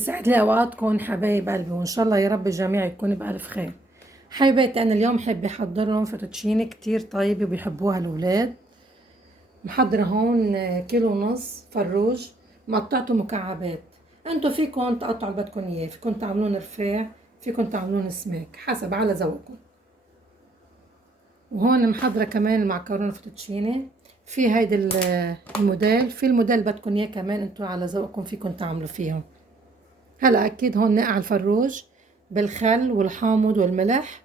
يسعد لي اوقاتكم حبايب قلبي، وان شاء الله يا رب الجميع يكون بألف خير. حبايبتي انا اليوم حابه احضر لهم فوتوتشيني كتير طيبه وبيحبوها الاولاد. محضره هون كيلو ونص فروج مقطعته مكعبات. انتوا فيكم تقطعوا اللي بدكم اياه، فيكم تعملون رفيع، فيكم تعملون سماك حسب على ذوقكم. وهون محضره كمان المعكرونه فوتوتشيني. في هيدي الموديل، في الموديل اللي بدكم اياه كمان انتوا على ذوقكم فيكم تعملوا فيهم. هلا اكيد هون نقع الفروج بالخل والحامض والملح.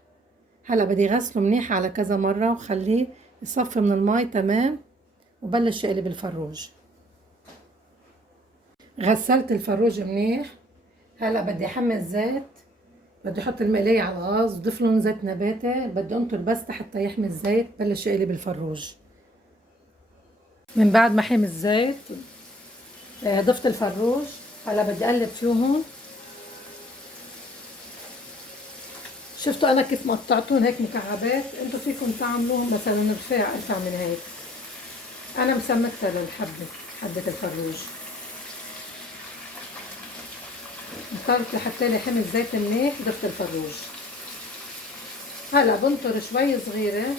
هلا بدي غسله منيح على كذا مرة وخليه يصفي من المي تمام، وبلش اقلب الفروج. غسلت الفروج منيح. هلا بدي احمر زيت، بدي احط المقلاية على الغاز وضيف لهم زيت نباتي، بدي انطر بس حتى يحمي الزيت. بلش اقلب الفروج. من بعد ما حمي الزيت ضفت الفروج. هلا بدي اقلب فيهم. شفتوا انا كيف مقطعتهم هيك مكعبات، انتوا فيكم تعملوهم مثلا رفيع ارفع من هيك. انا مسمكتها للحبة، حبة الفروج. انطرت لحتى لي حمي الزيت منيح، ضفت الفروج. هلا بنطر شوي صغيرة،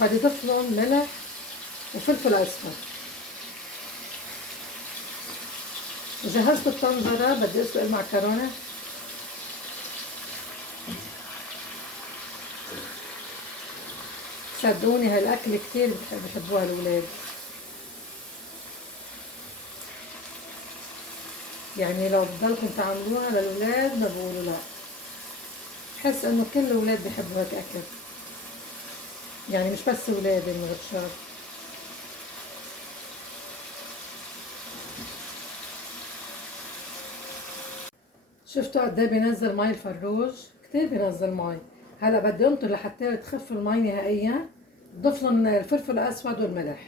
بدي ضيف لهم ملح وفلفل اسمر. وجهزت الطنجرة، بدي اسلق المعكرونة. صدقوني هالاكل كتير بحبوها الاولاد، يعني لو بضلكم تعملوها للاولاد ما بقولوا لا. بحس انه كل الاولاد بحبوا هيك اكل، يعني مش بس اولادي المغرشات. شفتوا قد ايه بينزل مي الفروج؟ كتير بينزل مي. هلا بدي انطر لحتى تخف المي نهائيا. ضيف لهم الفلفل الاسود والملح.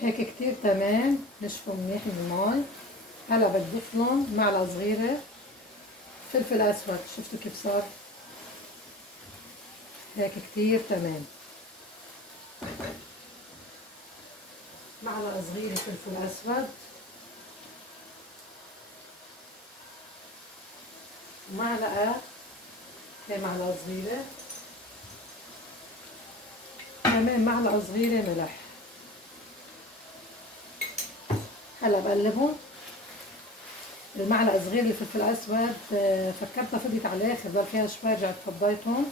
هيك كتير تمام، نشفوا منيح من المي. هلا بدي اضيف لهم معلقه صغيره فلفل اسود. شفتوا كيف صار؟ هيك كتير تمام. معلقه صغيره فلفل اسود، معلقه، هي معلقه صغيره كمان، معلقه صغيره ملح. هلا بقلبهم. المعلقه صغيره الفلفل الاسود فكرتها فضيت على الاخر، ضل فيها شوي، رجعت فضيتهم.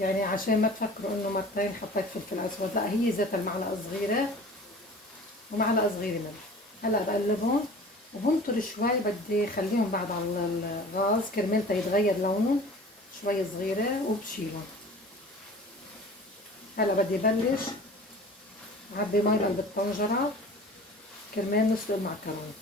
يعني عشان ما تفكروا انه مرتين حطيت فلفل اسود، لا هي ذات المعلقه صغيره ومعلقه صغيره ملح. هلا بقلبهم وبنطر شوي، بدي خليهم بعد على الغاز كرمال يتغير لونهم شوي صغيره وبشيلهم. هلا بدي بلش عبي مي قلب الطنجره كرمال نسلق المعكرونه.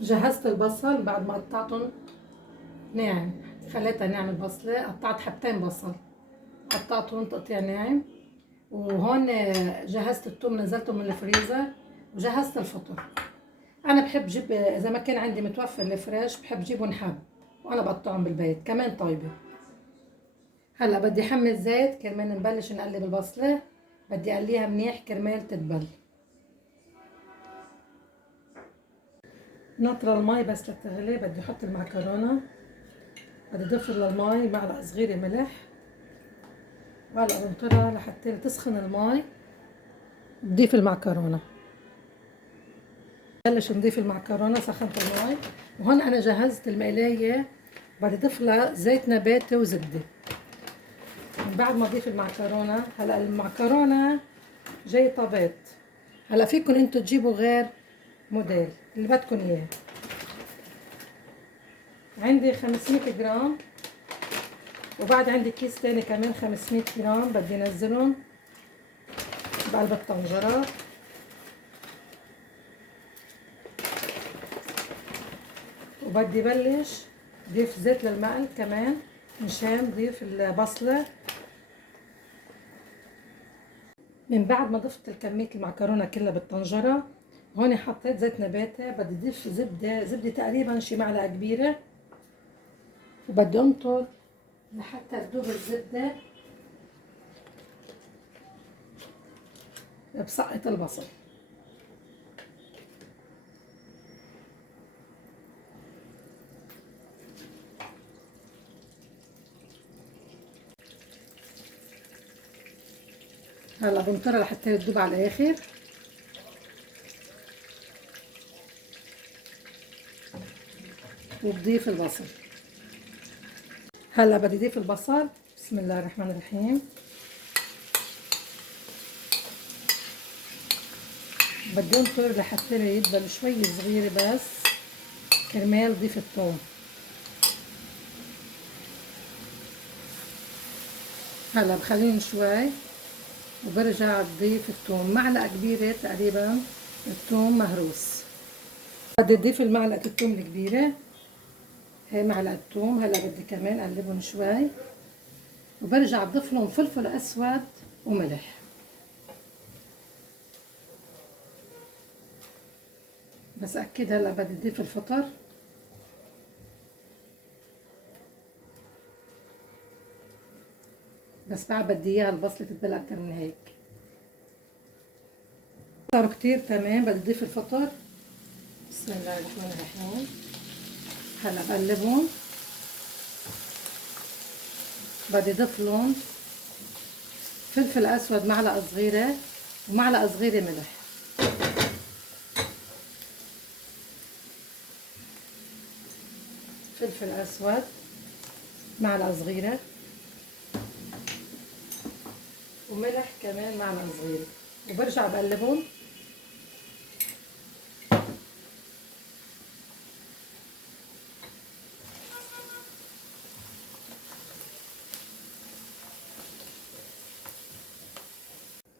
جهزت البصل بعد ما قطعتهم ناعم، خليتها ناعم البصله. قطعت حبتين بصل، قطعتهم تقطيع ناعم. وهون جهزت الثوم، نزلته من الفريزر. وجهزت الفطر. انا بحب جيب اذا ما كان عندي متوفر الفريش بحب جيبهم حب، وانا بقطعهم بالبيت كمان طيبه. هلا بدي حمل زيت كرمال نبلش نقلب البصله. بدي اقليها منيح كرمال تدبل. نطرة المي بس لتغلي. بدي احط المعكرونه، بدي اضيف للمي معلقه صغيره ملح. وهلا بنطرها لحتى تسخن المي. بضيف المعكرونه. بلش نضيف المعكرونه، سخنت المي. وهون انا جهزت المقلايه، بدي اضيف لها زيت نباتي وزبده. من بعد ما اضيف المعكرونه، هلا المعكرونه جاي طابت. هلا فيكم انتوا تجيبوا غير موديل اللي بدكم اياه. عندي 500 جرام، وبعد عندي كيس تاني كمان 500 جرام بدي انزلهم بقلب الطنجره. وبدي بلش ضيف زيت للمقل كمان مشان ضيف البصله. من بعد ما ضفت كمية المعكرونة كلها بالطنجرة، هون حطيت زيت نباتي. بدي اضيف زبدة تقريبا شي معلقة كبيرة، وبدي انطر لحتى تذوب الزبدة بسقة البصل. هلا بنطرها لحتى تذوب على الاخر. وبضيف البصل. هلا بدي اضيف البصل. بسم الله الرحمن الرحيم. بدي انطر لحتى يدبل شوي صغيرة بس كرمال ضيف الثوم. هلا بخليهم شوي وبرجع بضيف الثوم، معلقة كبيرة تقريبا الثوم مهروس. بدي اضيف المعلقة الثوم الكبيرة، هي معلقة ثوم. هلا بدي كمان اقلبهم شوي وبرجع بضيف لهم فلفل اسود وملح. بس اكيد هلا بدي اضيف الفطر. بس بعد بدي اياها البصلة تتبل اكتر من هيك. صاروا كتير تمام. بدي اضيف الفطر. بسم الله الرحمن الرحيم. هلا بقلبهم. بدي اضيف لهم فلفل اسود معلقة صغيرة ومعلقة صغيرة ملح. فلفل اسود معلقة صغيرة وملح كمان معلقة صغيرة، وبرجع بقلبهم.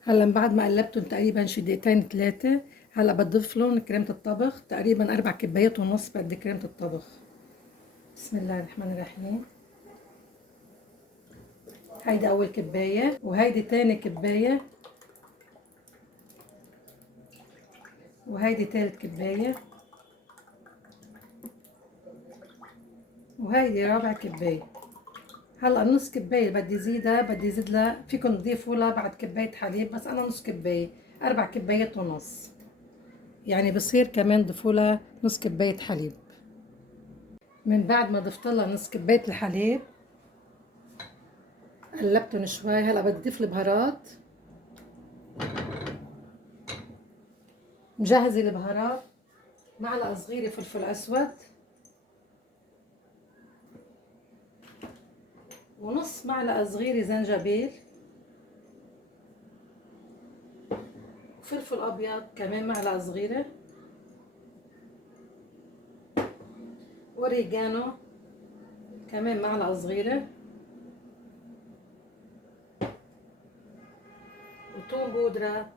هلا من بعد ما قلبتهم تقريبا شي دقيقتين 3، هلا بضيف لهم كريمة الطبخ. تقريبا 4 كبايات ونص بدي كريمة الطبخ. بسم الله الرحمن الرحيم. هيدي اول كباية وهيدي تاني كباية وهيدي تالت كباية وهيدي رابع كباية. هلا نص كباية بدي زيدها. بدي زيد لها، فيكم تضيفوا لها بعد كباية حليب، بس انا نص كباية. 4 كبايات ونص، يعني بصير كمان ضيفوا لها نص كباية حليب. من بعد ما ضفت لها نص كباية الحليب قلبتهم شوي. هلا بدي اضيف البهارات. مجهزة البهارات: معلقة صغيرة فلفل اسود، ونص معلقة صغيرة زنجبيل، وفلفل ابيض كمان معلقة صغيرة، اوريجانو كمان معلقة صغيرة، وتوم بودرة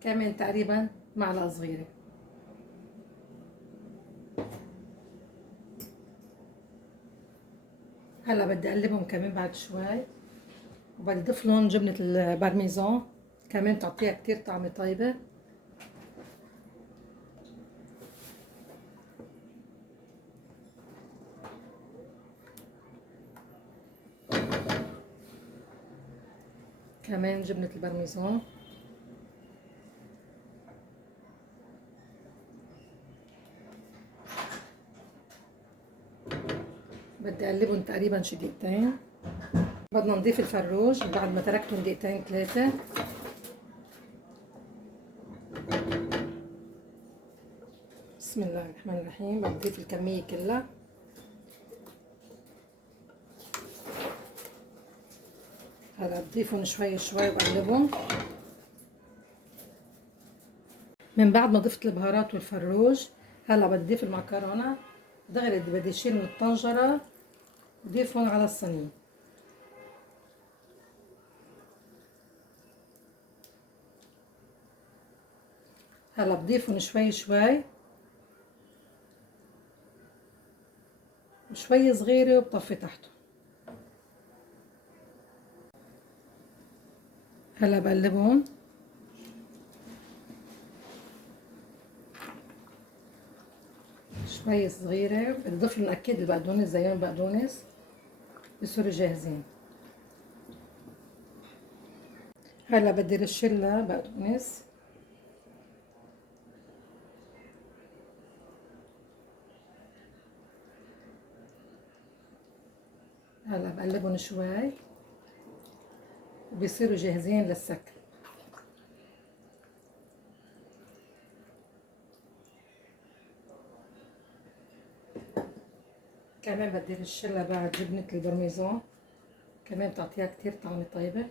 كمان تقريبا معلقة صغيرة. هلا بدي اقلبهم كمان بعد شوي، وبدي اضيف لهم جبنة البارميزان كمان تعطيها كتير طعمة طيبة. كمان جبنة البارميزان. بدي اقلبهم تقريبا شي دقيقتين. بدنا نضيف الفروج بعد ما تركتهم دقيقتين 3. بسم الله الرحمن الرحيم. بدي اضيف الكمية كلها. هلا بضيفهم شوي شوي وبقلبهم. من بعد ما ضفت البهارات والفروج، هلا بدي اضيف المعكرونة. دغري بدي اشيل من الطنجرة وضيفهم على الصينية. هلا بضيفهم شوي شوي وشوي صغيرة وبطفي تحته. هلا بقلبهم. شوية صغيرة، بدي اضيف لهم اكيد البقدونس، زيهم البقدونس بصيروا جاهزين. هلا بدي رشلها بقدونس. هلا بقلبهم شوي وبيصيروا جاهزين للسكر. كمان بدي رشلها بعد جبنة البرميزون، كمان بتعطيها كتير طعمة طيبة.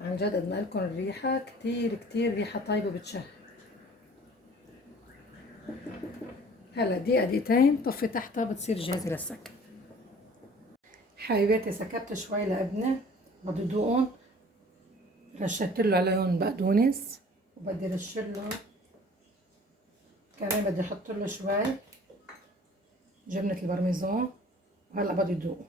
عن جد قد ما لكم الريحة كتير كتير ريحة طيبة بتشهي. هلا دقيقة دقيقتين طفي تحتها بتصير جاهزة للسكر. حبيباتي سكرت شوي لابني، بدي ذوقهم. رشيت له عليهم بقدونس، وبدي رشله كمان، بدي احط له شوي جبنة البرميزون، وهلا بدي ذوقه.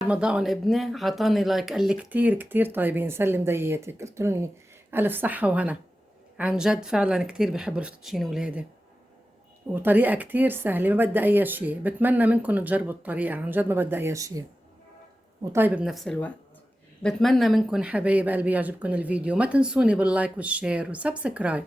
بعد ما ضاعن ابني عطاني لايك، قال لي كتير كتير طيبين، سلم دياتك. قلت له الف صحة وهنا. عن جد فعلا كتير بحبوا الفوتوتشيني ولادي، وطريقة كتير سهلة، ما بدها اي شيء. بتمنى منكم تجربوا الطريقة، عن جد ما بدها اي شيء، وطيبة بنفس الوقت. بتمنى منكم حبايب قلبي يعجبكم الفيديو، ما تنسوني باللايك والشير وسبسكرايب.